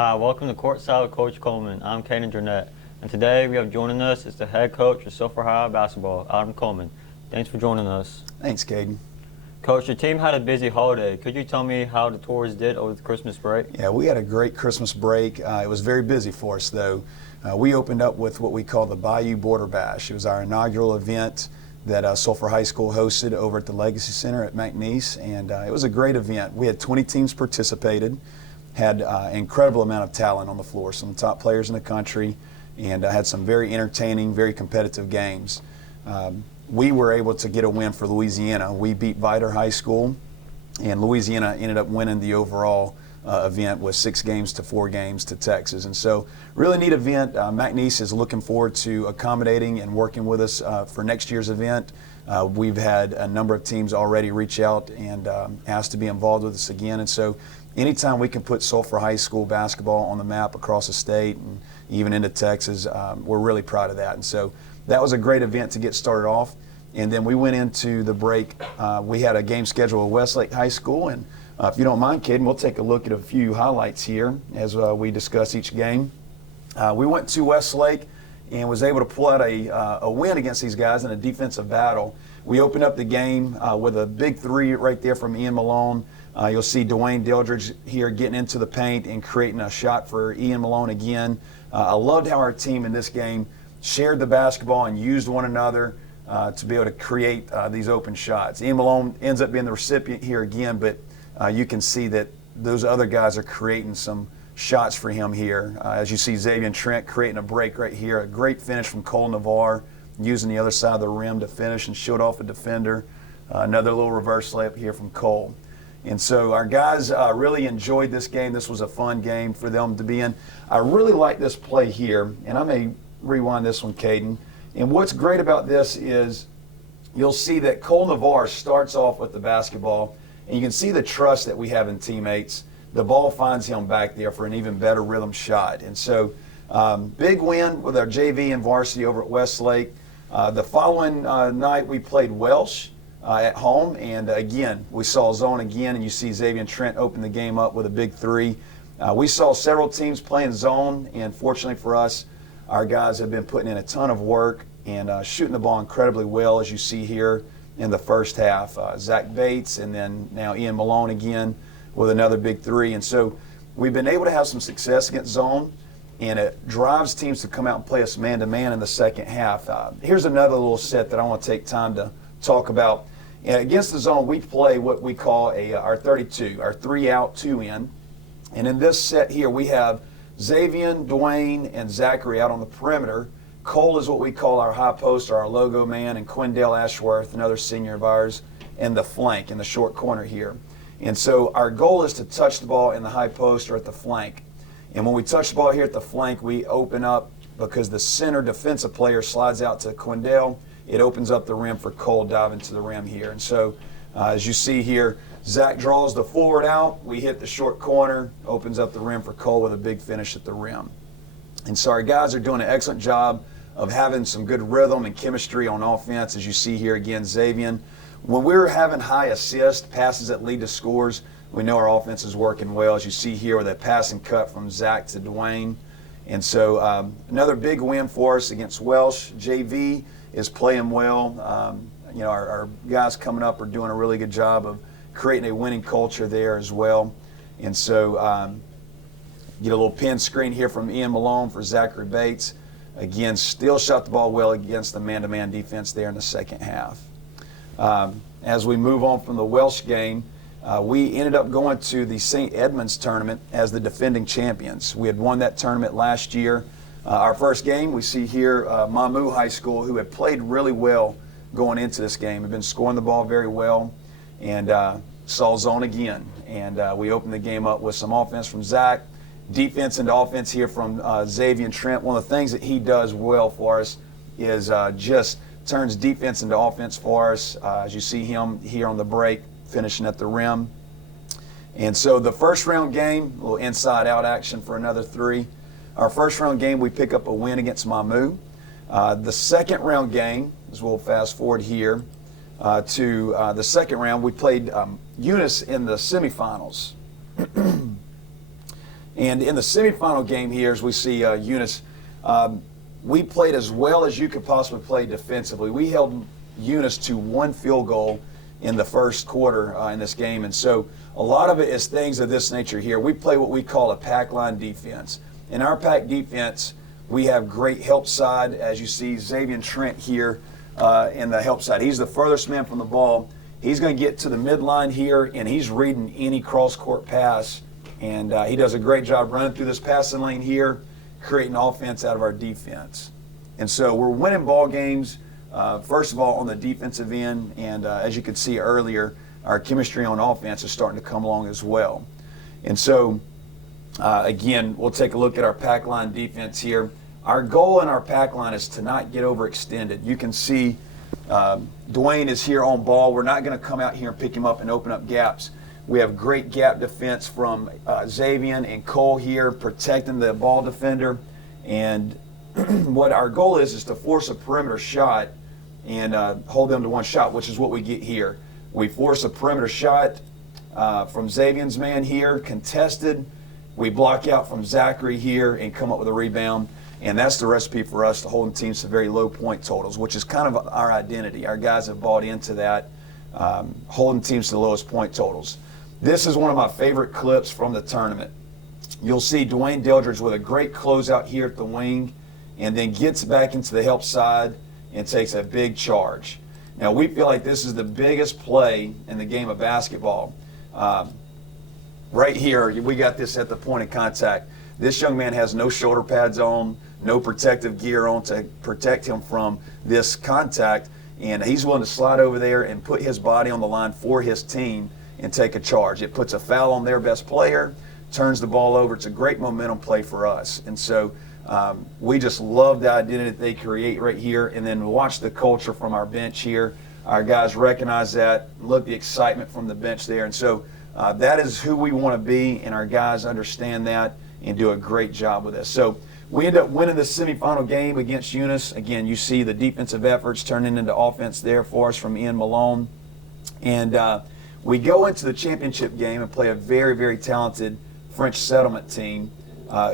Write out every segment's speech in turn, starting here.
Hi, welcome to Courtside with Coach Coleman. I'm Caden Jernett, and today we have joining us is the head coach of Sulphur High basketball, Adam Coleman. Thanks for joining us. Thanks, Caden. Coach, your team had a busy holiday. Could you tell me how the Tours did over the Christmas break? Yeah, we had a great Christmas break. It was very busy for us, though. We opened up with what we call the Bayou Border Bash. It was our inaugural event that Sulphur High School hosted over at the Legacy Center at McNeese, and it was a great event. We had 20 teams participated, had an incredible amount of talent on the floor, some top players in the country, and had some very entertaining, very competitive games. We were able to get a win for Louisiana. We beat Vidor High School, and Louisiana ended up winning the overall event with 6 games to 4 games to Texas. And so, really neat event. McNeese is looking forward to accommodating and working with us for next year's event. We've had a number of teams already reach out and asked to be involved with us again. And so, anytime we can put Sulphur High School basketball on the map across the state and even into Texas, we're really proud of that. And so, that was a great event to get started off. And then we went into the break. We had a game scheduled with Westlake High School. And if you don't mind, Caden, we'll take a look at a few highlights here as we discuss each game. We went to Westlake and was able to pull out a win against these guys in a defensive battle. We opened up the game with a big 3 right there from Ian Malone. You'll see Dwayne Deldridge here getting into the paint and creating a shot for Ian Malone again. I loved how our team in this game shared the basketball and used one another to be able to create these open shots. Ian Malone ends up being the recipient here again, but you can see that those other guys are creating some shots for him here. As you see Xavier Trent creating a break right here, a great finish from Cole Navarre, using the other side of the rim to finish and shield off a defender. Another little reverse layup here from Cole. And so our guys really enjoyed this game. This was a fun game for them to be in. I really like this play here, and I may rewind this one, Caden. And what's great about this is you'll see that Cole Navarre starts off with the basketball, and you can see the trust that we have in teammates. The ball finds him back there for an even better rhythm shot. And so big win with our JV and varsity over at Westlake. The following night we played Welsh at home, and again, we saw zone again, and you see Xavier Trent open the game up with a big 3. We saw several teams playing zone, and fortunately for us, our guys have been putting in a ton of work and shooting the ball incredibly well, as you see here in the first half. Zach Bates and then now Ian Malone again with another big 3. And so we've been able to have some success against zone, and it drives teams to come out and play us man-to-man in the second half. Here's another little set that I want to take time to talk about. And against the zone, we play what we call our 32, our 3-out, 2-in. And in this set here, we have Xavier, Dwayne, and Zachary out on the perimeter. Cole is what we call our high post, or our logo man, and Quindale Ashworth, another senior of ours, in the flank, in the short corner here. And so our goal is to touch the ball in the high post or at the flank. And when we touch the ball here at the flank, we open up because the center defensive player slides out to Quindale. It opens up the rim for Cole diving to the rim here. And so as you see here, Zach draws the forward out. We hit the short corner, opens up the rim for Cole with a big finish at the rim. And so our guys are doing an excellent job of having some good rhythm and chemistry on offense, as you see here again, Xavier. When we're having high assist, passes that lead to scores, we know our offense is working well, as you see here with a passing cut from Zach to Dwayne. And so another big win for us against Welsh. JV is playing well. You know, our guys coming up are doing a really good job of creating a winning culture there as well. And so get a little pin screen here from Ian Malone for Zachary Bates. Again, still shot the ball well against the man-to-man defense there in the second half. As we move on from the Welsh game, we ended up going to the St. Edmunds tournament as the defending champions. We had won that tournament last year. Our first game, we see here Mamu High School, who had played really well going into this game, had been scoring the ball very well, and saw zone again. And we opened the game up with some offense from Zach, defense into offense here from Xavier Trent. One of the things that he does well for us is just turns defense into offense for us. As you see him here on the break, finishing at the rim. And so the first round game, a little inside-out action for another 3. Our first round game, we pick up a win against Mamu. The second round game, as we'll fast forward here to the second round, we played Eunice in the semifinals. And in the semifinal game here, as we see Eunice, we played as well as you could possibly play defensively. We held Eunice to one field goal in the first quarter in this game. And so a lot of it is things of this nature here. We play what we call a pack line defense. In our pack defense, we have great help side, as you see Xavier Trent here in the help side. He's the furthest man from the ball. He's going to get to the midline here, and he's reading any cross-court pass. And he does a great job running through this passing lane here, creating offense out of our defense. And so we're winning ball games, first of all, on the defensive end. And as you could see earlier, our chemistry on offense is starting to come along as well. And so, again, we'll take a look at our pack line defense here. Our goal in our pack line is to not get overextended. You can see Dwayne is here on ball. We're not going to come out here and pick him up and open up gaps. We have great gap defense from Xavier and Cole here protecting the ball defender. And what our goal is to force a perimeter shot and hold them to one shot, which is what we get here. We force a perimeter shot from Xavier's man here, contested. We block out from Zachary here and come up with a rebound. And that's the recipe for us to holding teams to very low point totals, which is kind of our identity. Our guys have bought into that, holding teams to the lowest point totals. This is one of my favorite clips from the tournament. You'll see Dwayne Deldridge with a great closeout here at the wing and then gets back into the help side and takes a big charge. Now, we feel like this is the biggest play in the game of basketball. Right here, we got this at the point of contact. This young man has no shoulder pads on, no protective gear on to protect him from this contact, and he's willing to slide over there and put his body on the line for his team and take a charge. It puts a foul on their best player, turns the ball over. It's a great momentum play for us. And so we just love the identity that they create right here, and then watch the culture from our bench here. Our guys recognize that, look the excitement from the bench there. And so that is who we want to be, and our guys understand that and do a great job with this. So we end up winning the semifinal game against Eunice. Again, you see the defensive efforts turning into offense there for us from Ian Malone. And we go into the championship game and play a very, very talented French settlement team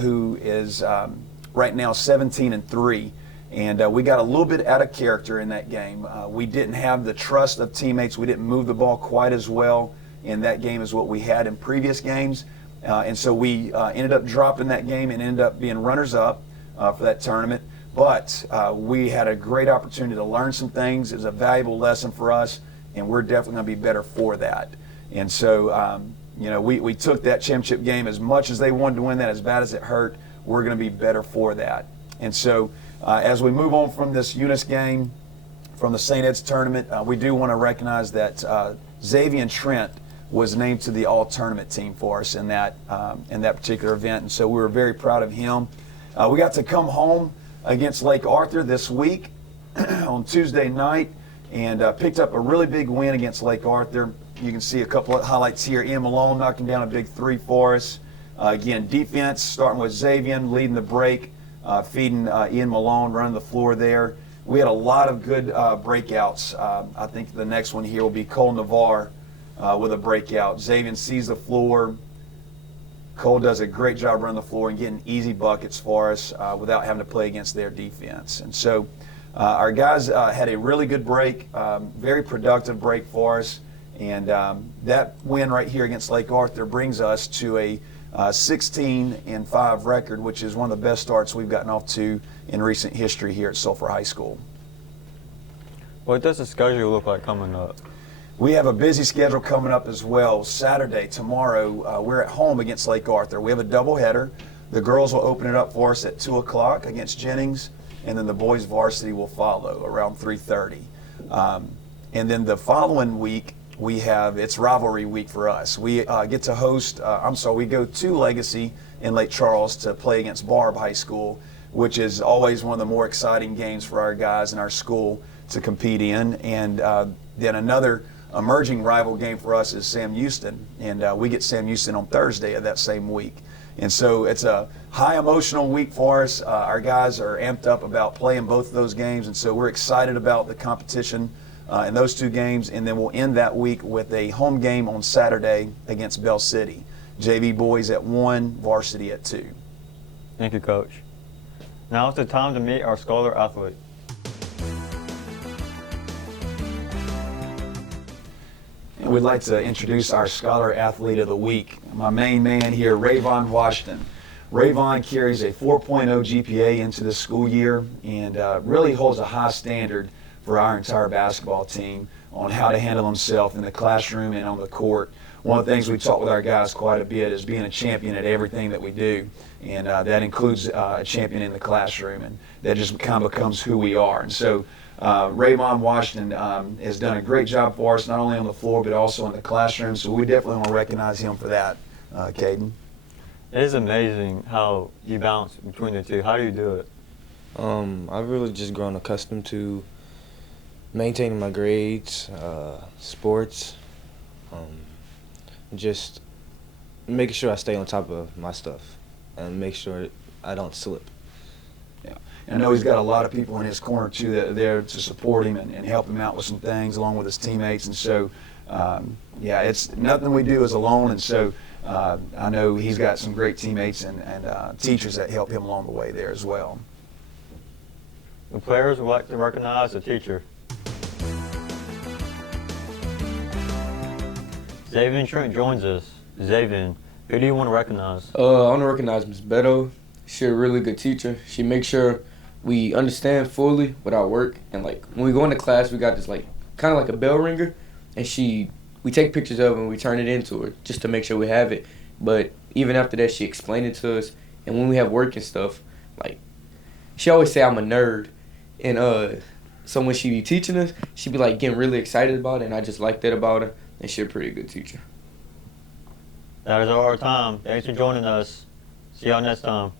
who is right now 17-3. And we got a little bit out of character in that game. We didn't have the trust of teammates. We didn't move the ball quite as well in that game as what we had in previous games. And so we ended up dropping that game and ended up being runners-up for that tournament. But we had a great opportunity to learn some things. It was a valuable lesson for us, and we're definitely going to be better for that. And so, we took that championship game as much as they wanted to win that, as bad as it hurt. We're going to be better for that. And so, as we move on from this Eunice game, from the St. Ed's tournament, we do want to recognize that Xavier Trent was named to the all-tournament team for us in that particular event. And so we were very proud of him. We got to come home against Lake Arthur this week on Tuesday night and picked up a really big win against Lake Arthur. You can see a couple of highlights here. Ian Malone knocking down a big three for us. Again, defense, starting with Xavier, leading the break, feeding Ian Malone, running the floor there. We had a lot of good breakouts. I think the next one here will be Cole Navarre with a breakout. Xavier sees the floor. Cole does a great job running the floor and getting easy buckets for us without having to play against their defense. And so our guys had a really good break, very productive break for us. And that win right here against Lake Arthur brings us to a 16-5 record, which is one of the best starts we've gotten off to in recent history here at Sulphur High School. What does the schedule look like coming up? We have a busy schedule coming up as well. Saturday, tomorrow, we're at home against Lake Arthur. We have a doubleheader. The girls will open it up for us at 2 o'clock against Jennings, and then the boys varsity will follow around 3:30. And then the following week, it's rivalry week for us. We get to host, we go to Legacy in Lake Charles to play against Barb High School, which is always one of the more exciting games for our guys in our school to compete in. And then another emerging rival game for us is Sam Houston, and we get Sam Houston on Thursday of that same week. And so it's a high emotional week for us. Our guys are amped up about playing both of those games, and so we're excited about the competition in those two games. And then we'll end that week with a home game on Saturday against Bell City. JV boys at 1, varsity at 2. Thank you, Coach. Now it's the time to meet our scholar athlete. And we'd like to introduce our Scholar Athlete of the Week, my main man here, Rayvon Washington. Rayvon carries a 4.0 GPA into this school year and really holds a high standard for our entire basketball team on how to handle himself in the classroom and on the court. One of the things we talk with our guys quite a bit is being a champion at everything that we do, and that includes a champion in the classroom, and that just kind of becomes who we are. And so Rayvon Washington has done a great job for us, not only on the floor but also in the classroom, so we definitely want to recognize him for that, Caden. It is amazing how you bounce between the two. How do you do it? I've really just grown accustomed to maintaining my grades, sports, just making sure I stay on top of my stuff and make sure I don't slip. Yeah, and I know he's got a lot of people in his corner too that are there to support him and help him out with some things along with his teammates, and so yeah, it's nothing we do is alone, and so I know he's got some great teammates and teachers that help him along the way there as well. The players would like to recognize the teacher. Zaven Trent joins us. Zaven, who do you want to recognize? I want to recognize Ms. Beto. She's a really good teacher. She makes sure we understand fully what our work, and like when we go into class, we got this like kind of like a bell ringer, and we take pictures of it and we turn it into her just to make sure we have it. But even after that, she explained it to us, and when we have work and stuff, like she always say I'm a nerd, and so when she be teaching us, she be like getting really excited about it, and I just like that about her, and she's a pretty good teacher. That is all our time. Thanks for joining us. See y'all next time.